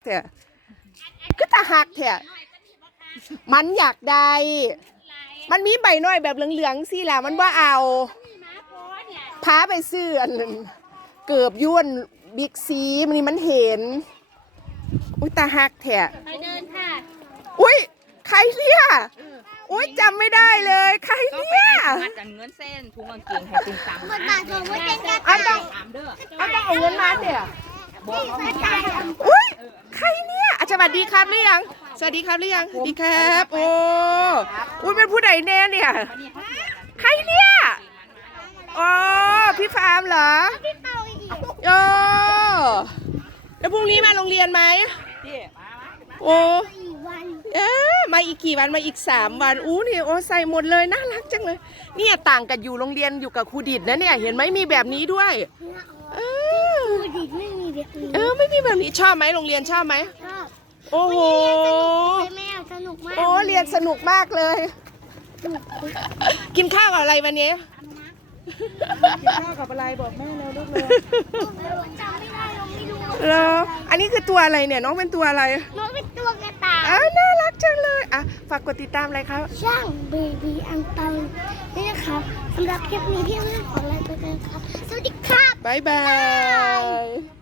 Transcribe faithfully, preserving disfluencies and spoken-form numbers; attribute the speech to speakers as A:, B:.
A: แท้ก็ตาหักแท้มันอยากได้มันมีใบน้อยแบบเหลืองๆสิล่ะมันว่าเอาพาไปซื้ออันเกือบย้วนบิ๊กซีมันนี่มันเห็นอุ้ยตาหักแท้ไปเดินค่ะอุ้ยใครเนี่ยอุ้ยจำไม่ได้เลยใครเนี่ย
B: มาจากเงินเส้นทุกกางเกงให้ตุ้งตัง
C: มันต่างกันว่าเจ๊งกัน
A: เอาต้องเอาต้องเอาเงินมาเนี่ยอุ้ยใครเนี่ยสวัสดีครับหรือยังสวัสดีครับหรือยังสวัสดีครับโอ้อุ้ยเป็นผู้ใดแน่เนี่ยใครเนี่ยอ๋อพี่ฟาร์มเหรอ
C: พี่เปาอีก
A: โอ้แล้วพรุ่งนี้มาโรงเรียนไหมโอ้เอ๊ะมาอีกกี่วันมาอีกสามวันอู้นี่โอ้ใส่หมดเลยน่ารักจังเลยเนี่ยต่างกันอยู่โรงเรียนอยู่กับครูดิดนะเนี่ยเห็นไหมมีแบบนี้ด้วยเออ
C: ครูดิดไม่มีแบบนี้
A: เออไม่มีแบบนี้ชอบไหมโรงเรียนชอบไหม
C: ชอบ
A: โอ้โห
C: แม่สนุกมาก
A: โอ้เรียนสนุกมากเลยกินข้าวกับอะไรวันนี้
B: กินข้าวกับอะไรบอกแม่แล้วลูกเลย
C: จำไม่ได้เราไม่รู้
A: เหรออันนี้คือตัวอะไรเนี่ยน้องเป็นตัวอะไร
C: น้องเป็นตัวกระต่าย
A: อ่าน่ารักจังเลยอ่ะฝากกดติดตามอะไรครับ
C: ช่างเบบี้อังตังนี่นะครับสำหรับคลิปนี้พี่แม่ขอลาไปกันครับสวัสดีครับ
A: บ๊ายบาย